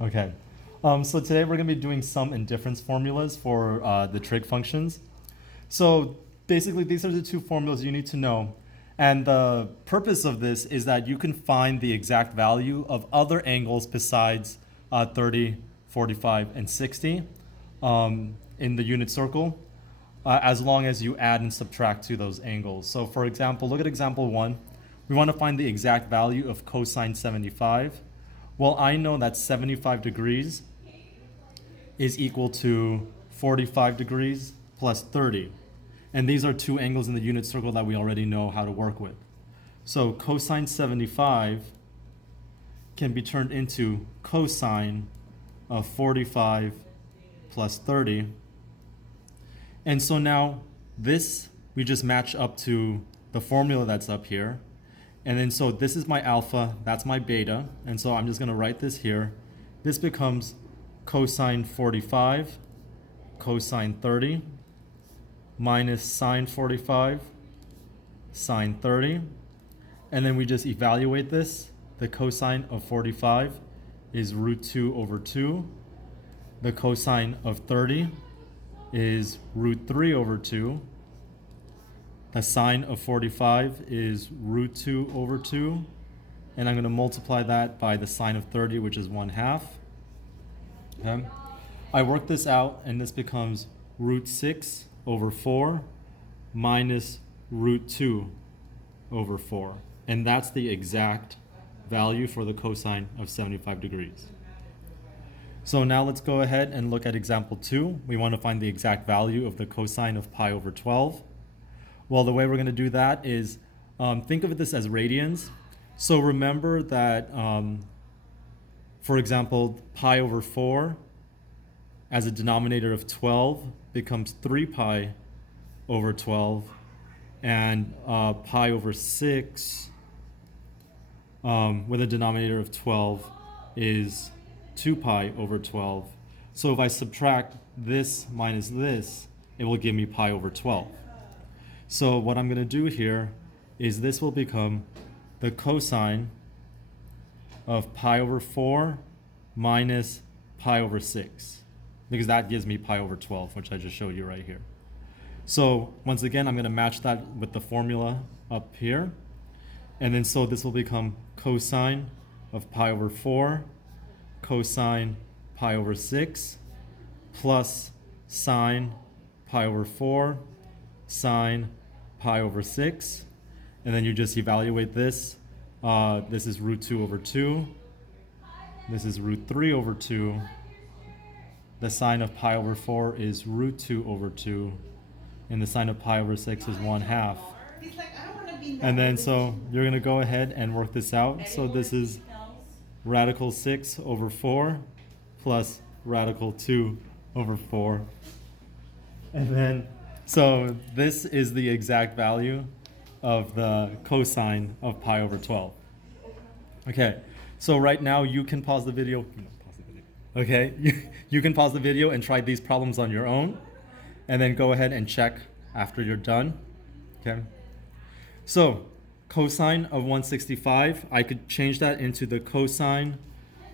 Okay. So today we're going to be doing some indifference formulas for the trig functions. So basically these are the two formulas you need to know. And the purpose of this is that you can find the exact value of other angles besides 30, 45, and 60 in the unit circle, as long as you add and subtract to those angles. So for example, look at example 1. We want to find the exact value of cosine 75. Well, I know that 75 degrees is equal to 45 degrees plus 30. And these are two angles in the unit circle that we already know how to work with. So cosine 75 can be turned into cosine of 45 plus 30. And so now this, we just match up to the formula that's up here. And then so this is my alpha, that's my beta. And so I'm just going to write this here. This becomes cosine 45 cosine 30 minus sine 45 sine 30. And then we just evaluate this. The cosine of 45 is root 2 over 2. The cosine of 30 is root 3 over 2. The sine of 45 is root 2 over 2. And I'm going to multiply that by the sine of 30, which is 1/2. Okay. I work this out, and this becomes root 6 over 4 minus root 2 over 4. And that's the exact value for the cosine of 75 degrees. So now let's go ahead and look at example 2. We want to find the exact value of the cosine of pi over 12. Well, the way we're going to do that is think of this as radians. So remember that, for example, pi over 4 as a denominator of 12 becomes 3 pi over 12. And pi over 6 with a denominator of 12 is 2 pi over 12. So if I subtract this minus this, it will give me pi over 12. So what I'm going to do here is this will become the cosine of pi over 4 minus pi over 6, because that gives me pi over 12, which I just showed you right here. So once again, I'm going to match that with the formula up here. And then so this will become cosine of pi over 4 cosine pi over 6 plus sine pi over 4 sine pi over 6. And then you just evaluate this. This is root 2 over 2. This is root 3 over 2. The sine of pi over 4 is root 2 over 2. And the sine of pi over 6 is 1/2. And then so you're going to go ahead and work this out. So this is radical 6 over 4 plus radical 2 over 4. And then, so this is the exact value of the cosine of pi over 12. Okay, so right now you can pause the video. Okay, you can pause the video and try these problems on your own. And then go ahead and check after you're done. Okay. So cosine of 165, I could change that into the cosine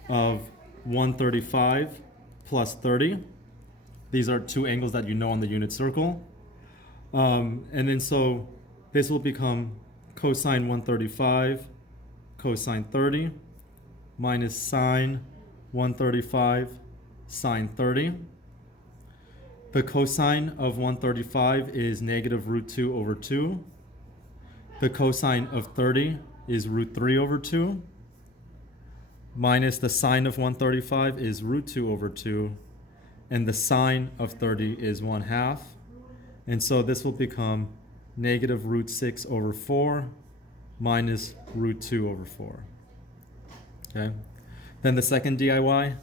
of 135 plus 30. These are two angles that you know on the unit circle. And then so this will become cosine 135 cosine 30 minus sine 135 sine 30. The cosine of 135 is negative root 2 over 2. The cosine of 30 is root 3 over 2. Minus the sine of 135 is root 2 over 2. And the sine of 30 is 1/2. And so this will become negative root 6 over 4 minus root 2 over 4. Okay. Then the second DIY,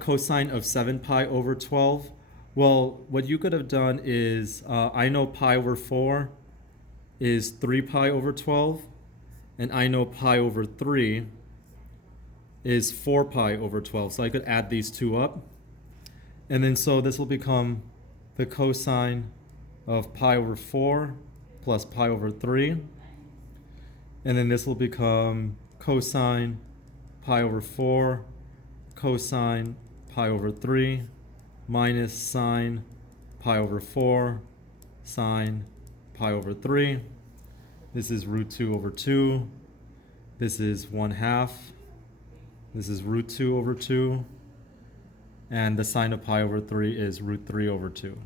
cosine of 7 pi over 12. Well, what you could have done is, I know pi over 4 is 3 pi over 12, and I know pi over 3 is 4 pi over 12. So I could add these two up. And then so this will become the cosine of pi over 4 plus pi over 3. And then this will become cosine pi over 4 cosine pi over 3 minus sine pi over 4 sine pi over 3. This is root 2 over 2. This is 1/2. This is root 2 over 2. And the sine of pi over 3 is root 3 over 2.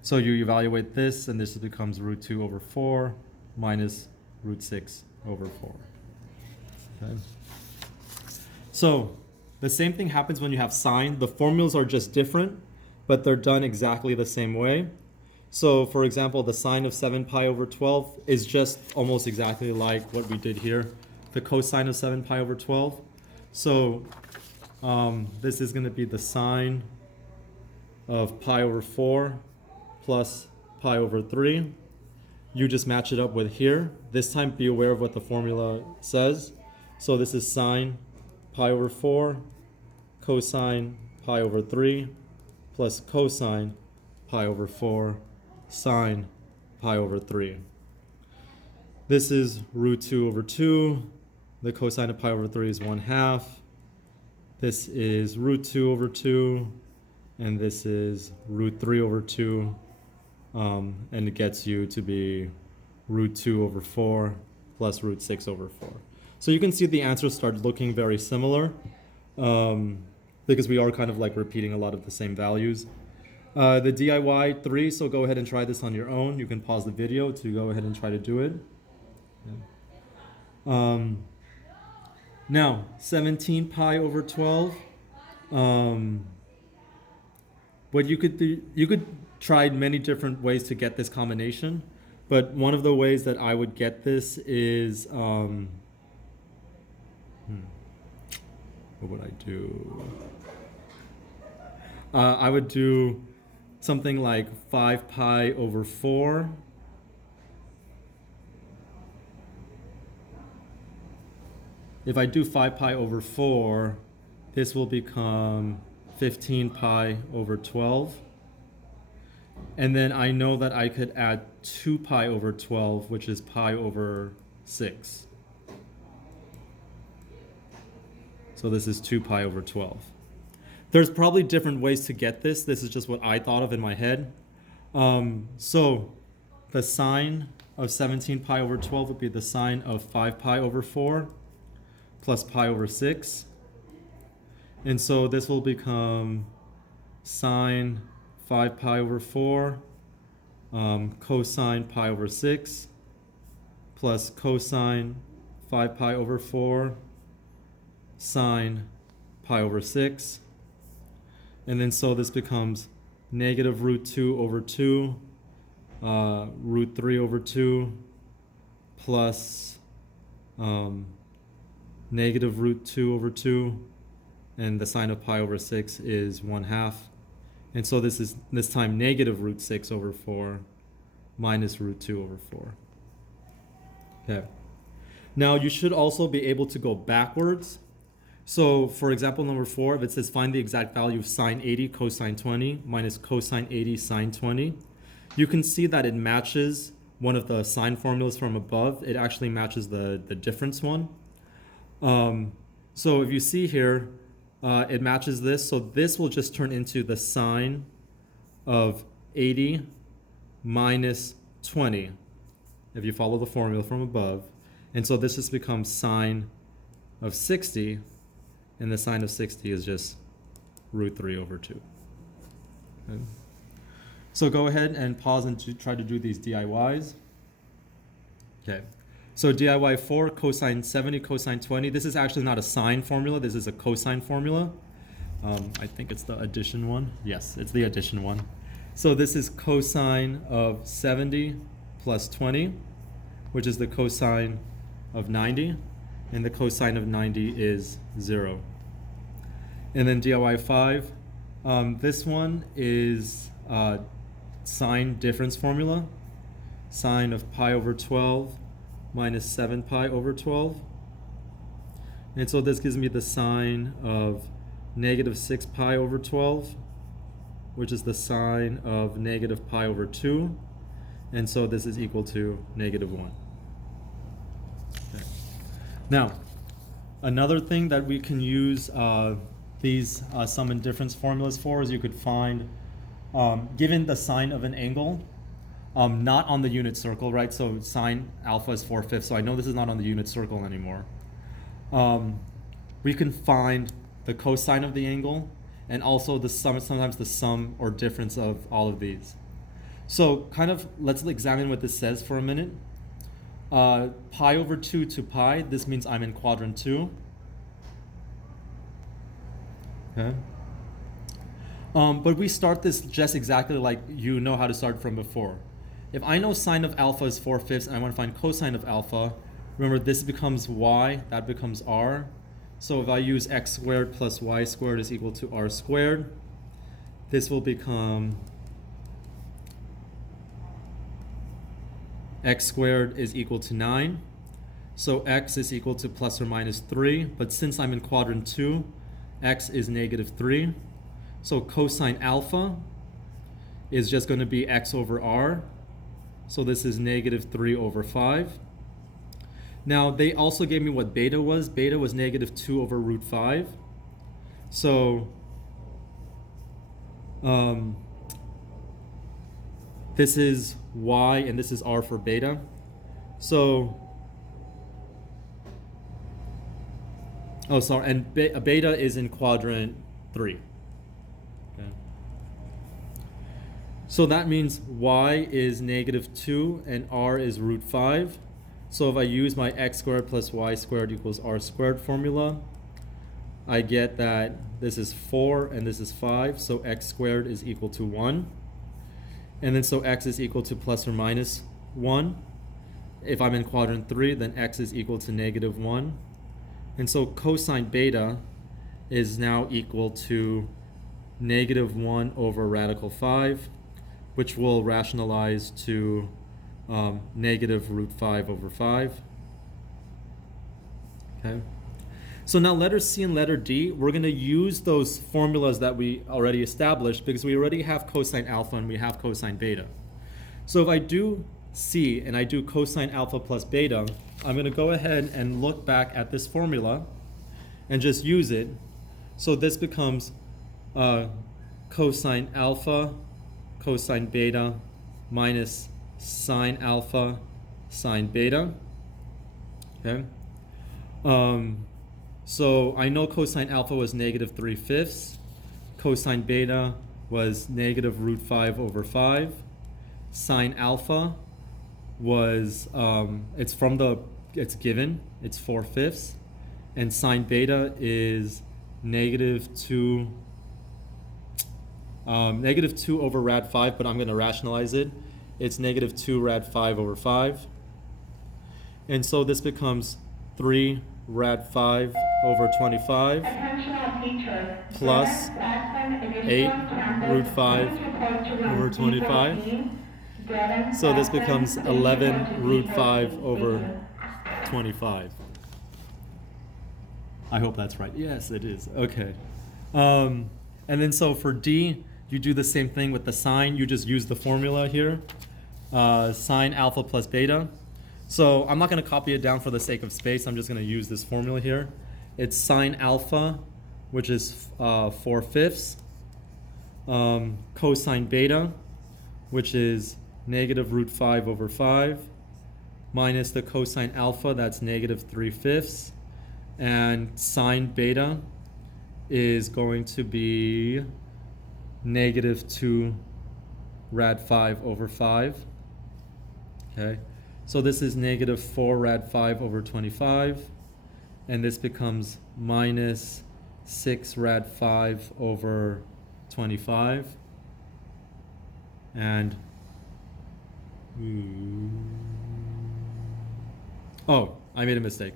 So you evaluate this, and this becomes root 2 over 4 minus root 6 over 4. Okay. So the same thing happens when you have sine. The formulas are just different, but they're done exactly the same way. So for example, the sine of 7 pi over 12 is just almost exactly like what we did here, the cosine of 7 pi over 12. So this is going to be the sine of pi over 4 plus pi over 3. You just match it up with here. This time be aware of what the formula says. So this is sine pi over 4 cosine pi over 3 plus cosine pi over 4 sine pi over 3. This is root 2 over 2. The cosine of pi over 3 is 1/2. This is root 2 over 2. And this is root 3 over 2. And it gets you to be root 2 over 4 plus root 6 over 4. So you can see the answers start looking very similar because we are kind of like repeating a lot of the same values. The DIY 3, so go ahead and try this on your own. You can pause the video to go ahead and try to do it. Yeah. Now, 17 pi over 12. What you could do, you could try many different ways to get this combination, but one of the ways that I would get this is, what would I do? I would do something like 5 pi over 4. If I do 5 pi over 4, this will become 15 pi over 12. And then I know that I could add 2 pi over 12, which is pi over 6. So this is 2 pi over 12. There's probably different ways to get this. This is just what I thought of in my head. So the sine of 17 pi over 12 would be the sine of 5 pi over 4 plus pi over 6. And so this will become sine 5 pi over 4 cosine pi over 6 plus cosine 5 pi over 4 sine pi over 6. And then so this becomes negative root 2 over 2 root 3 over 2 plus negative root 2 over 2, and the sine of pi over 6 is 1/2. And so this is this time negative root 6 over 4 minus root 2 over 4. Okay. Now you should also be able to go backwards. So for example number 4, if it says find the exact value of sine 80 cosine 20 minus cosine 80 sine 20, you can see that it matches one of the sine formulas from above. It actually matches the difference one. So if you see here, it matches this. So this will just turn into the sine of 80 minus 20, if you follow the formula from above. And so this just becomes sine of 60, and the sine of 60 is just root 3 over 2. Okay. So go ahead and pause and try to do these DIYs. Okay. So DIY 4, cosine 70, cosine 20. This is actually not a sine formula. This is a cosine formula. I think it's the addition one. Yes, it's the addition one. So this is cosine of 70 plus 20, which is the cosine of 90. And the cosine of 90 is 0. And then DIY 5. This one is sine difference formula. Sine of pi over 12 minus 7 pi over 12. And so this gives me the sine of negative 6 pi over 12, which is the sine of negative pi over 2. And so this is equal to negative 1. Okay. Now, another thing that we can use these sum and difference formulas for is you could find, given the sine of an angle, not on the unit circle, right? So sine alpha is 4/5, so I know this is not on the unit circle anymore. We can find the cosine of the angle and also the sum, sometimes the sum or difference of all of these. So kind of let's examine what this says for a minute. Pi over 2 to pi, this means I'm in quadrant 2. Okay. But we start this just exactly like you know how to start from before. If I know sine of alpha is 4/5 and I want to find cosine of alpha, remember this becomes y, that becomes r. So if I use x squared plus y squared is equal to r squared, this will become x squared is equal to 9. So x is equal to plus or minus 3, but since I'm in quadrant 2, x is negative 3. So cosine alpha is just going to be x over r. So this is negative 3 over 5. Now they also gave me what beta was. Beta was negative 2 over root 5. So this is y and this is r for beta. So, oh sorry, and beta is in quadrant 3. Okay. So that means y is negative 2 and r is root 5. So if I use my x squared plus y squared equals r squared formula, I get that this is 4 and this is 5, so x squared is equal to 1. And then so x is equal to plus or minus 1. If I'm in quadrant 3, then x is equal to negative 1. And so cosine beta is now equal to negative 1 over radical 5, which will rationalize to negative root 5 over 5. Okay. So now letter C and letter D, we're going to use those formulas that we already established because we already have cosine alpha and we have cosine beta. So if I do C and I do cosine alpha plus beta, I'm going to go ahead and look back at this formula and just use it. So this becomes cosine alpha, cosine beta minus sine alpha, sine beta. Okay. So I know cosine alpha was negative 3/5. Cosine beta was negative root 5 over 5. Sine alpha was, it's given, it's 4/5. And sine beta is negative 2 over rad 5, but I'm going to rationalize it. It's negative 2 rad 5 over 5. And so this becomes 3 rad 5 over 25 plus 8 root 5 over 25. So this becomes 11 root 5 over 25. I hope that's right. Yes, it is. Okay. And then so for D, you do the same thing with the sine. You just use the formula here. Sine alpha plus beta. So I'm not going to copy it down for the sake of space. I'm just going to use this formula here. It's sine alpha, which is 4/5. Cosine beta, which is negative root 5 over 5, minus the cosine alpha, that's negative 3/5. And sine beta is going to be negative 2 rad 5 over 5. Okay. So this is negative 4 rad 5 over 25, and this becomes minus 6 rad 5 over 25. And, oh, I made a mistake.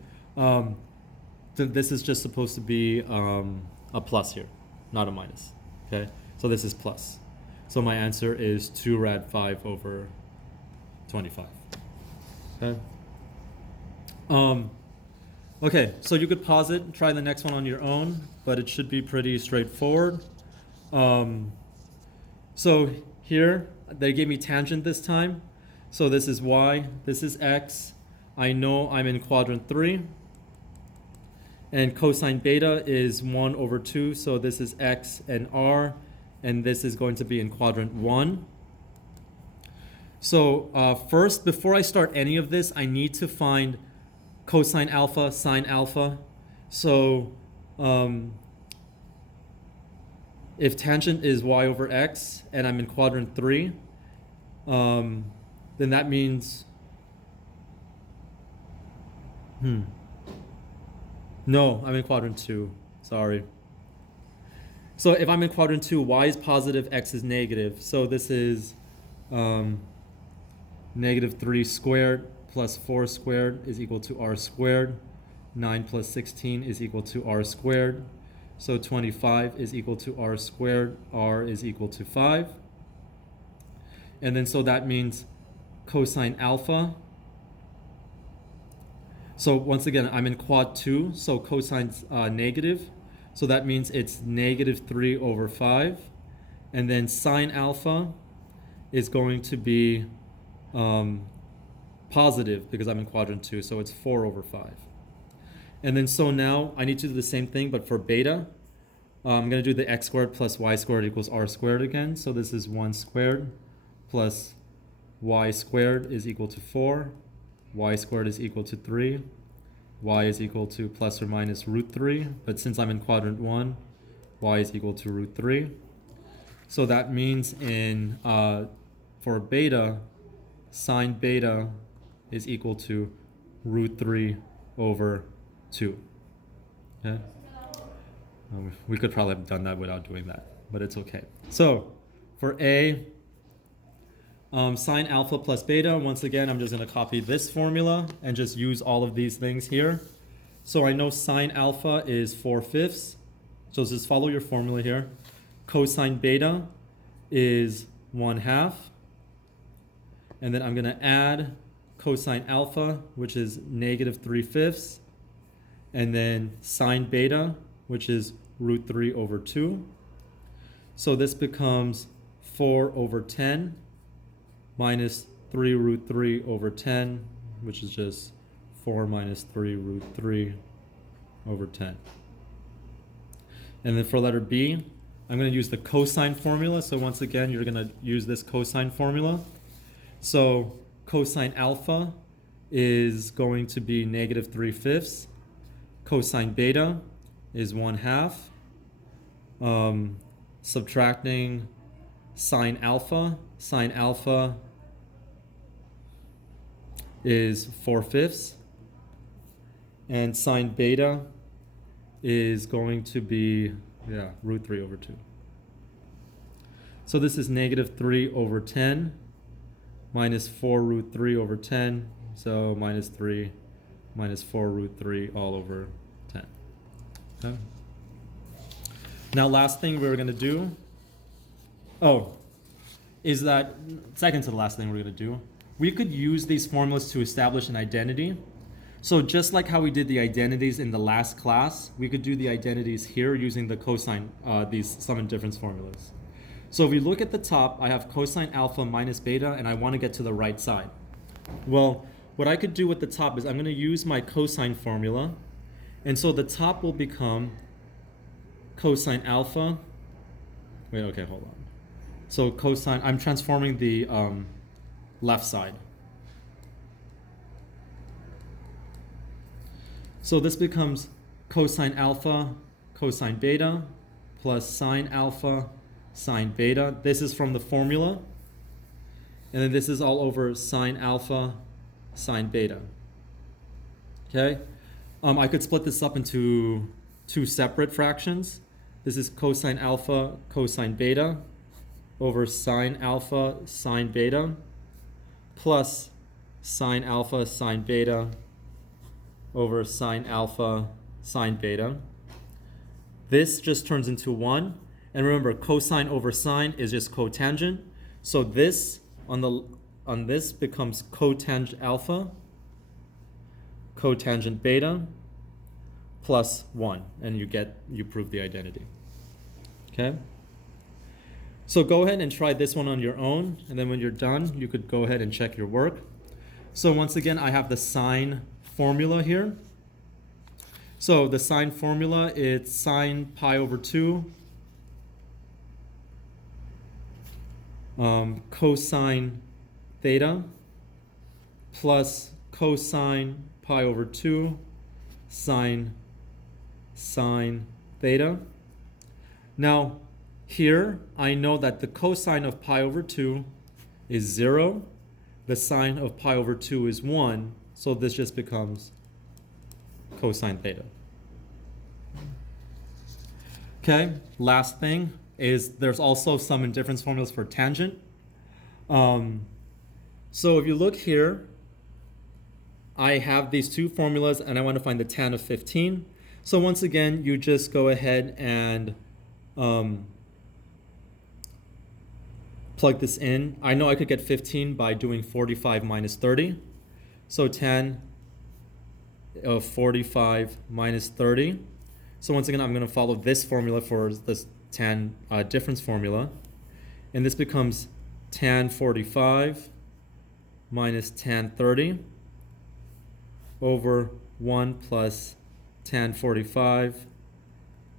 This is just supposed to be a plus here, not a minus, okay? So this is plus. So my answer is 2 rad 5 over 25. Okay. Okay, so you could pause it and try the next one on your own, but it should be pretty straightforward. So here, they gave me tangent this time. So this is y, this is x. I know I'm in quadrant 3. And cosine beta is 1 over 2, so this is x and r, and this is going to be in quadrant 1. So first, before I start any of this, I need to find cosine alpha, sine alpha. So if tangent is y over x, and I'm in quadrant 3, then that means, no, I'm in quadrant 2, sorry. So if I'm in quadrant 2, y is positive, x is negative. So this is negative 3 squared plus 4 squared is equal to r squared. 9 plus 16 is equal to r squared. So 25 is equal to r squared. R is equal to 5. And then so that means cosine alpha. So once again, I'm in quad 2, so cosine's negative. So that means it's negative 3 over 5. And then sine alpha is going to be positive because I'm in quadrant 2, so it's 4 over 5. And then so now I need to do the same thing, but for beta, I'm going to do the x squared plus y squared equals r squared again. So this is 1 squared plus y squared is equal to 4. Y squared is equal to 3. Y is equal to plus or minus root 3. But since I'm in quadrant 1, y is equal to root 3. So that means in for beta, sine beta is equal to root 3 over 2. Okay? We could probably have done that without doing that, but it's okay. So for A, sine alpha plus beta, once again, I'm just going to copy this formula and just use all of these things here. So I know sine alpha is 4/5. So just follow your formula here. Cosine beta is 1/2. And then I'm going to add cosine alpha, which is negative 3/5. And then sine beta, which is root 3 over 2. So this becomes 4 over 10 minus 3 root 3 over 10, which is just 4 minus 3 root 3 over 10. And then for letter B, I'm going to use the cosine formula. So once again, you're going to use this cosine formula. So cosine alpha is going to be negative 3/5. Cosine beta is 1/2. Subtracting sine alpha. Sine alpha is 4/5. And sine beta is going to be, root 3 over 2. So this is negative 3 over 10 minus 4 root 3 over 10. So minus 3 minus 4 root 3 all over 10. Okay. Now last thing we're going to do, is that, second to the last thing we're going to do, we could use these formulas to establish an identity. So just like how we did the identities in the last class, we could do the identities here using the cosine, these sum and difference formulas. So if we look at the top, I have cosine alpha minus beta, and I want to get to the right side. Well, what I could do with the top is I'm going to use my cosine formula. And so the top will become cosine alpha. Wait, okay, hold on. So cosine, I'm transforming the left side. So this becomes cosine alpha, cosine beta, plus sine alpha, sine beta. This is from the formula. And then this is all over sine alpha, sine beta. Okay? I could split this up into two separate fractions. This is cosine alpha, cosine beta over sine alpha, sine beta, plus sine alpha, sine beta over sine alpha, sine beta. This just turns into 1. And remember, cosine over sine is just cotangent. So this on this becomes cotangent alpha, cotangent beta, plus 1. And you prove the identity. Okay? So go ahead and try this one on your own. And then when you're done, you could go ahead and check your work. So once again, I have the sine formula here. So the sine formula, it's sine pi over 2 cosine theta plus cosine pi over 2 sine theta. Now here I know that the cosine of pi over 2 is 0. The sine of pi over 2 is 1. So this just becomes cosine theta. Okay, last thing is there's also some indifference formulas for tangent. So if you look here, I have these two formulas and I want to find the tan of 15. So once again, you just go ahead and plug this in. I know I could get 15 by doing 45 minus 30. So tan of 45 minus 30. So once again, I'm going to follow this formula for this tan difference formula. And this becomes tan 45 minus tan 30 over 1 plus tan 45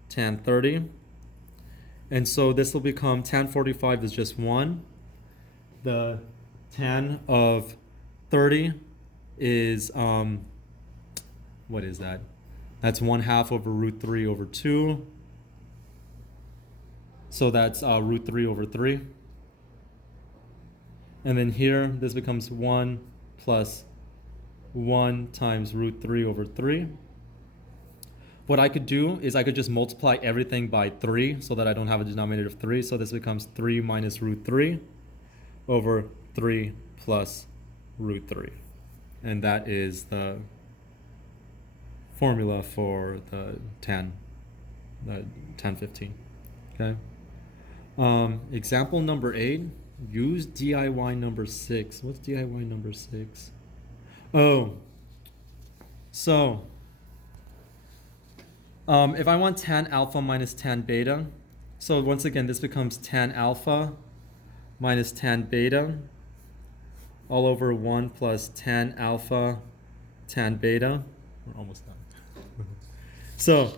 tan 30. And so this will become tan 45 is just 1. The tan of 30 is, what is that? That's 1/2 over root 3 over 2. So that's root 3 over 3. And then here, this becomes 1 plus 1 times root 3 over 3. What I could do is I could just multiply everything by 3 so that I don't have a denominator of 3. So this becomes 3 minus root 3 over 3 plus root 3. And that is the formula for the tan 15. Okay. Example number 8. Use DIY number 6. What's DIY number 6? Oh, so if I want tan alpha minus tan beta, so once again this becomes tan alpha minus tan beta all over 1 plus tan alpha tan beta. We're almost done. So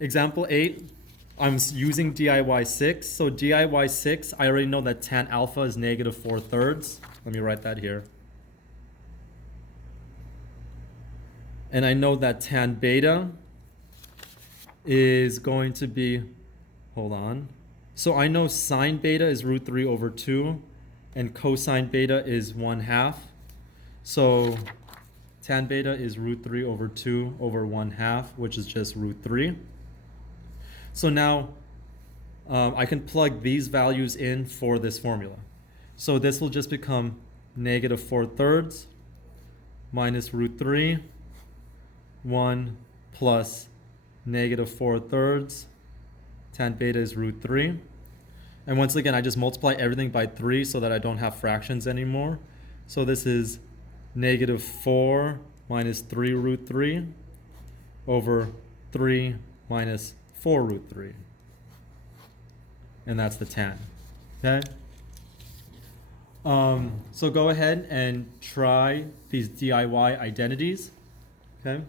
example 8, I'm using DIY 6. So DIY 6, I already know that tan alpha is negative 4/3. Let me write that here. And I know that tan beta is going to be, hold on. So I know sine beta is root 3 over 2 and cosine beta is 1/2. So tan beta is root 3 over 2 over 1/2, which is just root 3. So now I can plug these values in for this formula. So this will just become negative 4/3 minus root 3, 1 plus negative 4/3. Tan beta is root 3. And once again, I just multiply everything by 3 so that I don't have fractions anymore. So this is negative 4 minus 3 root 3 over 3 minus 4 root 3. And that's the tan. Okay? So go ahead and try these DIY identities. Okay?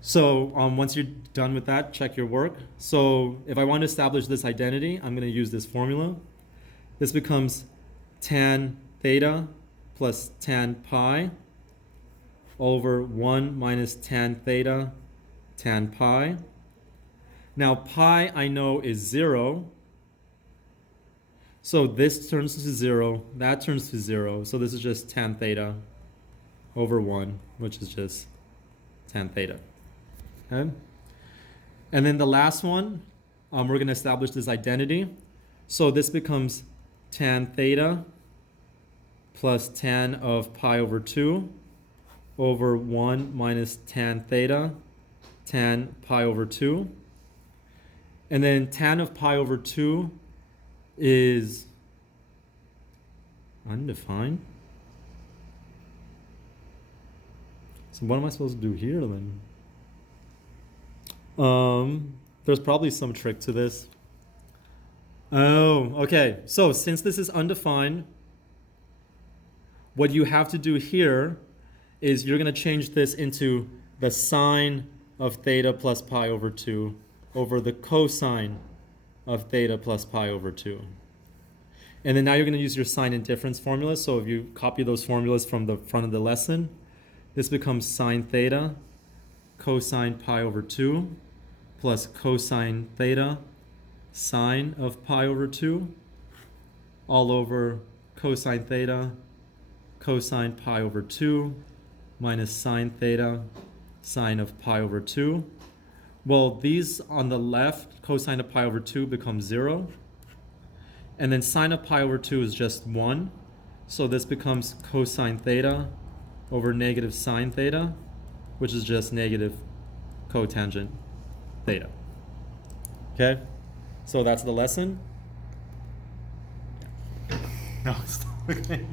So once you're done with that, check your work. So if I want to establish this identity, I'm going to use this formula. This becomes tan theta plus tan pi over 1 minus tan theta tan pi. Now pi I know is 0. So this turns to 0, that turns to 0. So this is just tan theta over 1, which is just tan theta. Okay? And then the last one, we're going to establish this identity. So this becomes tan theta plus tan of pi over 2 over 1 minus tan theta tan pi over 2. And then tan of pi over 2 is undefined. So what am I supposed to do here then? There's probably some trick to this. Oh, okay. So since this is undefined, what you have to do here is you're going to change this into the sine of theta plus pi over 2 over the cosine of theta plus pi over 2. And then now you're going to use your sine indifference formula. So if you copy those formulas from the front of the lesson, this becomes sine theta cosine pi over 2 plus cosine theta sine of pi over 2 all over cosine theta cosine pi over 2 minus sine theta sine of pi over 2. Well, these on the left, cosine of pi over 2 becomes 0. And then sine of pi over 2 is just 1. So this becomes cosine theta over negative sine theta, which is just negative cotangent theta. Okay? So that's the lesson. No, stop. Okay.